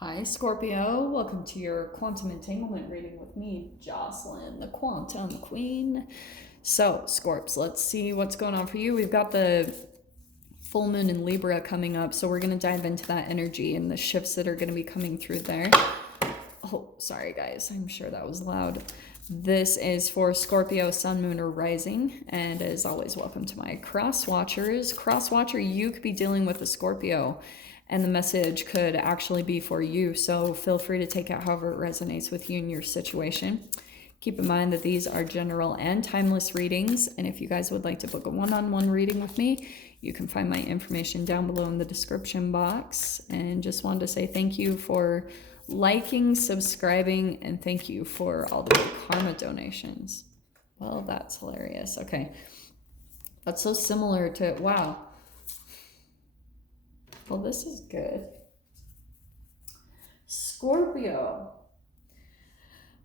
Hi, Scorpio. Welcome to your quantum entanglement reading with me, Jocelyn, the quantum queen. So, Scorps, let's see what's going on for you. We've got the full moon in Libra coming up, so we're going to dive into that energy and the shifts that are going to be coming through there. Oh, sorry, guys. I'm sure that was loud. This is for Scorpio, Sun, Moon, or Rising. And as always, welcome to my cross watchers. Cross watcher, you could be dealing with a Scorpio, and the message could actually be for you. So feel free to take it however it resonates with you and your situation. Keep in mind that these are general and timeless readings. And if you guys would like to book a one-on-one reading with me, you can find my information down below in the description box. And just wanted to say thank you for liking, subscribing, and thank you for all the karma donations. Well, that's hilarious. Okay. That's so similar to, wow. Well, this is good. Scorpio.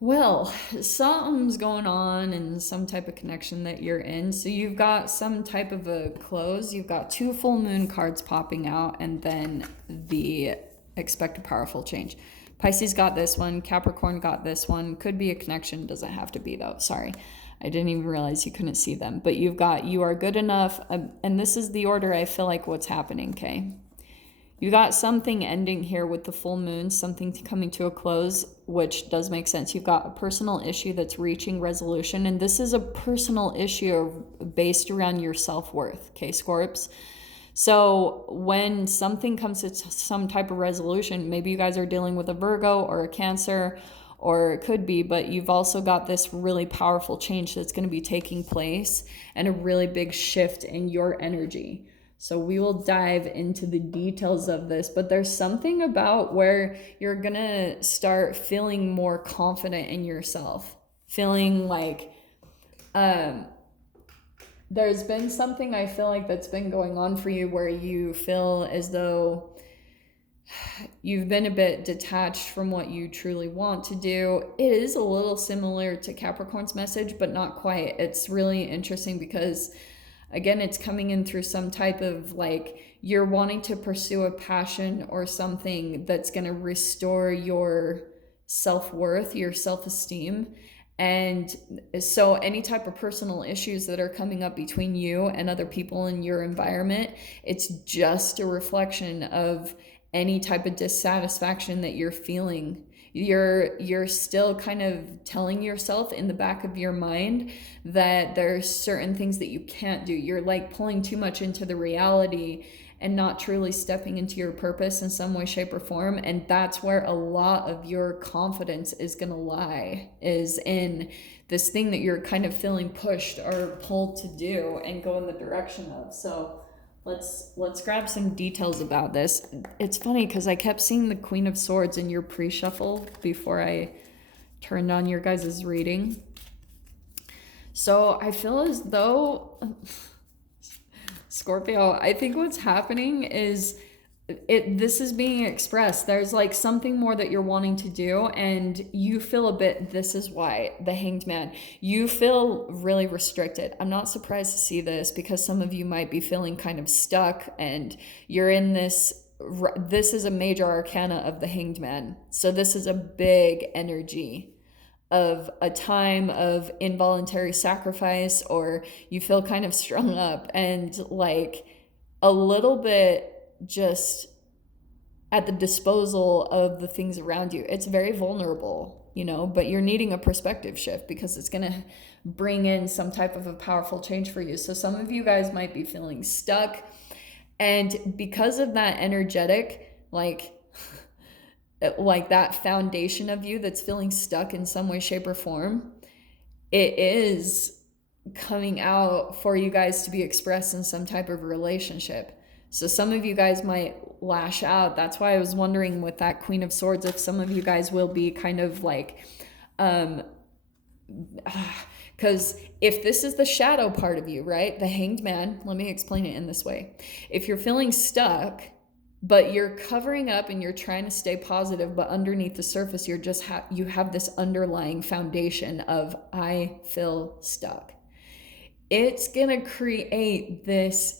Well, something's going on in some type of connection that you're in. So you've got some type of a close. You've got two full moon cards popping out, and then the expect a powerful change. Pisces got this one. Capricorn got this one. Could be a connection. Doesn't have to be, though. Sorry. I didn't even realize you couldn't see them. But you've got you are good enough. And this is the order I feel like what's happening, okay? You got something ending here with the full moon, something coming to a close, which does make sense. You've got a personal issue that's reaching resolution, and this is a personal issue based around your self-worth, okay, Scorps? So when something comes to some type of resolution, maybe you guys are dealing with a Virgo or a Cancer, or it could be, but you've also got this really powerful change that's going to be taking place and a really big shift in your energy. So we will dive into the details of this, but there's something about where you're going to start feeling more confident in yourself, feeling like there's been something I feel like that's been going on for you where you feel as though you've been a bit detached from what you truly want to do. It is a little similar to Capricorn's message, but not quite. It's really interesting because again, it's coming in through some type of like you're wanting to pursue a passion or something that's going to restore your self-worth, your self-esteem. And so any type of personal issues that are coming up between you and other people in your environment, it's just a reflection of any type of dissatisfaction that you're feeling. You're still kind of telling yourself in the back of your mind that there's certain things that you can't do. You're like pulling too much into the reality and not truly stepping into your purpose in some way, shape, or form. And that's where a lot of your confidence is going to lie, is in this thing that you're kind of feeling pushed or pulled to do and go in the direction of. So let's grab some details about this. It's funny because I kept seeing the Queen of Swords in your pre-shuffle before I turned on your guys' reading. So I feel as though Scorpio, I think what's happening is this is being expressed. There's like something more that you're wanting to do, and you feel a bit, this is why, the Hanged Man, you feel really restricted. I'm not surprised to see this because some of you might be feeling kind of stuck, and you're in this is a major arcana of the Hanged Man. So this is a big energy of a time of involuntary sacrifice, or you feel kind of strung up and like a little bit just at the disposal of the things around you. It's very vulnerable, but you're needing a perspective shift because it's going to bring in some type of a powerful change for you. So some of you guys might be feeling stuck, and because of that energetic, like that foundation of you that's feeling stuck in some way, shape, or form, it is coming out for you guys to be expressed in some type of relationship. So some of you guys might lash out. That's why I was wondering with that Queen of Swords if some of you guys will be kind of like because if this is the shadow part of you, right, the Hanged Man, let me explain it in this way. If you're feeling stuck but you're covering up and you're trying to stay positive, but underneath the surface you're just you have this underlying foundation of I feel stuck, it's gonna create this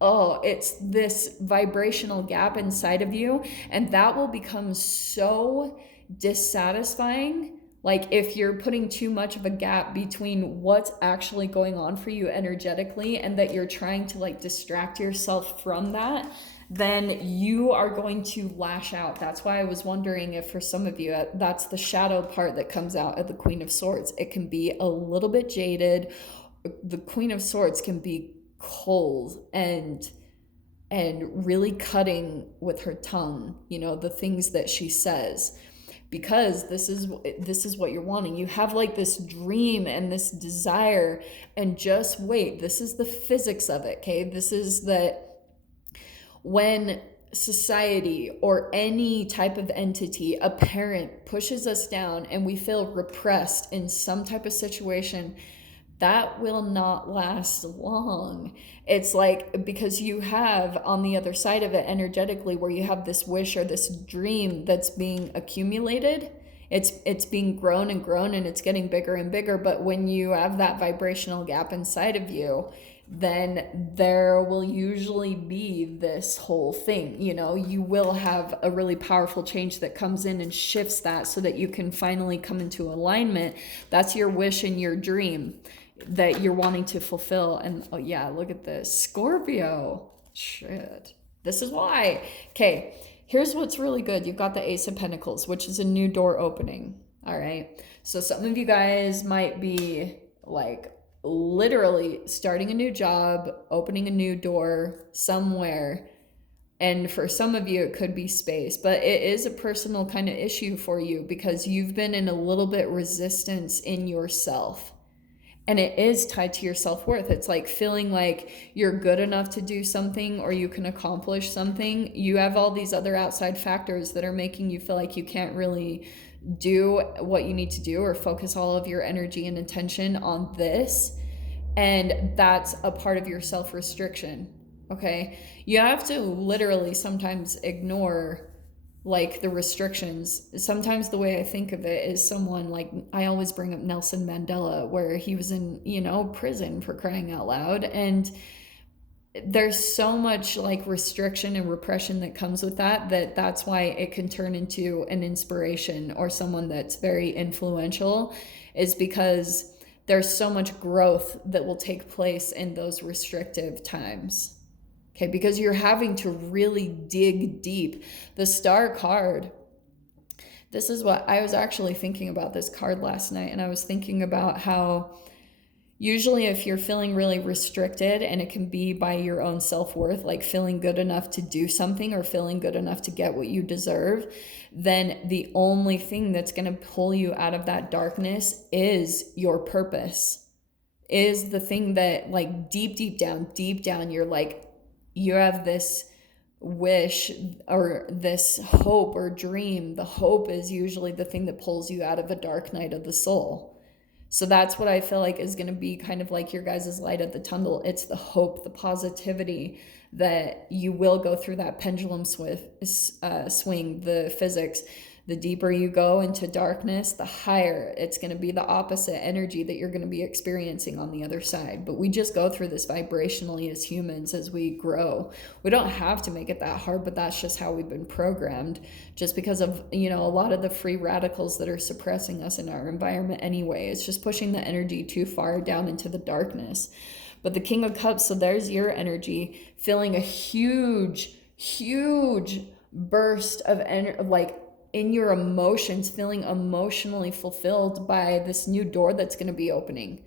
oh, it's this vibrational gap inside of you, and that will become so dissatisfying. Like if you're putting too much of a gap between what's actually going on for you energetically and that you're trying to like distract yourself from that, then you are going to lash out. That's why I was wondering if for some of you, that's the shadow part that comes out of the Queen of Swords. It can be a little bit jaded. The Queen of Swords can be cold and really cutting with her tongue, you know, the things that she says, because this is what you're wanting. You have like this dream and this desire, and just wait, this is the physics of it, okay? This is that when society or any type of entity, a parent, pushes us down and we feel repressed in some type of situation, that will not last long. It's like, because you have on the other side of it energetically, where you have this wish or this dream that's being accumulated, it's being grown and grown, and it's getting bigger and bigger. But when you have that vibrational gap inside of you, then there will usually be this whole thing, you know, you will have a really powerful change that comes in and shifts that so that you can finally come into alignment. That's your wish and your dream that you're wanting to fulfill. And oh yeah, look at this, Scorpio. Shit. This is why. Okay, here's what's really good. You've got the Ace of Pentacles, which is a new door opening. All right. So some of you guys might be like literally starting a new job, opening a new door somewhere. And for some of you, it could be space, but it is a personal kind of issue for you because you've been in a little bit resistance in yourself. And it is tied to your self-worth. It's like feeling like you're good enough to do something or you can accomplish something. You have all these other outside factors that are making you feel like you can't really do what you need to do or focus all of your energy and attention on this. And that's a part of your self-restriction, okay? You have to literally sometimes ignore like the restrictions. Sometimes the way I think of it is someone like, I always bring up Nelson Mandela, where he was in, you know, prison for crying out loud. And there's so much like restriction and repression that comes with that, that's why it can turn into an inspiration or someone that's very influential, is because there's so much growth that will take place in those restrictive times. Okay, because you're having to really dig deep. The Star card, this is what I was actually thinking about this card last night, and I was thinking about how usually if you're feeling really restricted, and it can be by your own self-worth, like feeling good enough to do something or feeling good enough to get what you deserve, then the only thing that's going to pull you out of that darkness is your purpose, is the thing that like deep down, you're like, you have this wish or this hope or dream. The hope is usually the thing that pulls you out of a dark night of the soul. So that's what I feel like is going to be kind of like your guys' light at the tunnel. It's the hope, the positivity that you will go through that pendulum swing, the physics. The deeper you go into darkness, the higher it's going to be, the opposite energy that you're going to be experiencing on the other side. But we just go through this vibrationally as humans as we grow. We don't have to make it that hard, but that's just how we've been programmed, just because of, you know, a lot of the free radicals that are suppressing us in our environment anyway. It's just pushing the energy too far down into the darkness. But the King of Cups, so there's your energy, feeling a huge burst of energy, like in your emotions, feeling emotionally fulfilled by this new door that's going to be opening.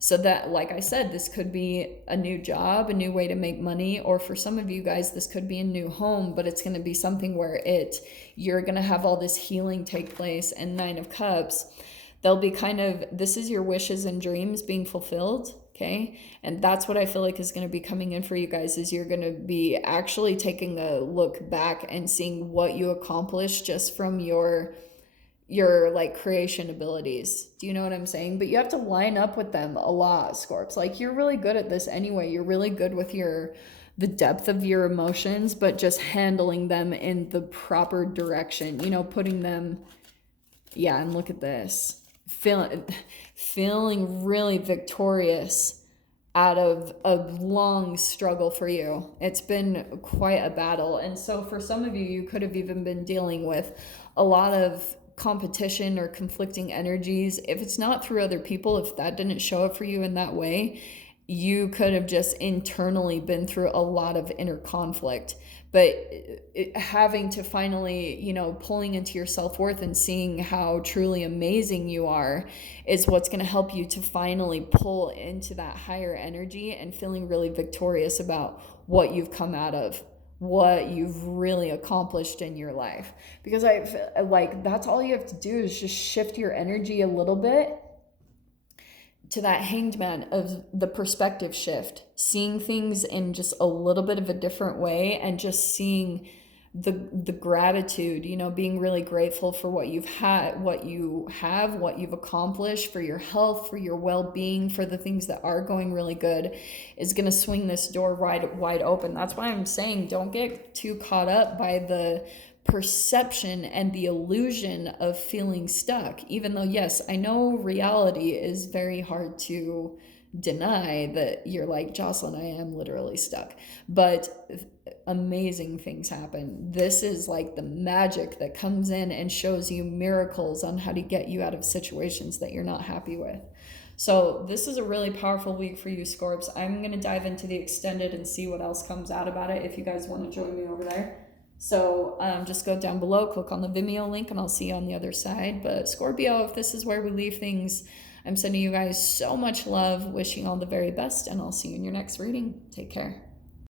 So that, like I said, this could be a new job, a new way to make money, or for some of you guys, this could be a new home, but it's going to be something where you're going to have all this healing take place. And Nine of Cups, they'll be kind of, this is your wishes and dreams being fulfilled. Okay. And that's what I feel like is going to be coming in for you guys, is you're going to be actually taking a look back and seeing what you accomplished just from your like creation abilities. Do you know what I'm saying? But you have to line up with them a lot, Scorps. Like, you're really good at this anyway. You're really good with the depth of your emotions, but just handling them in the proper direction, you know, putting them, yeah. And look at this, feeling really victorious out of a long struggle for you. It's been quite a battle. And so for some of you, you could have even been dealing with a lot of competition or conflicting energies. If it's not through other people, if that didn't show up for you in that way, you could have just internally been through a lot of inner conflict. But having to finally, you know, pulling into your self-worth and seeing how truly amazing you are is what's going to help you to finally pull into that higher energy and feeling really victorious about what you've come out of, what you've really accomplished in your life. Because I like, that's all you have to do is just shift your energy a little bit to that Hanged Man of the perspective shift, seeing things in just a little bit of a different way, and just seeing the gratitude, you know, being really grateful for what you've had, what you have, what you've accomplished, for your health, for your well-being, for the things that are going really good, is going to swing this door wide open. That's why I'm saying don't get too caught up by the perception and the illusion of feeling stuck, even though, yes, I know reality is very hard to deny that you're like, Jocelyn, I am literally stuck, but amazing things happen. This is like the magic that comes in and shows you miracles on how to get you out of situations that you're not happy with. So this is a really powerful week for you, Scorps. I'm going to dive into the extended and see what else comes out about it if you guys want to join me over there. So just go down below, click on the Vimeo link, and I'll see you on the other side. But Scorpio, if this is where we leave things, I'm sending you guys so much love, wishing all the very best, and I'll see you in your next reading. Take care.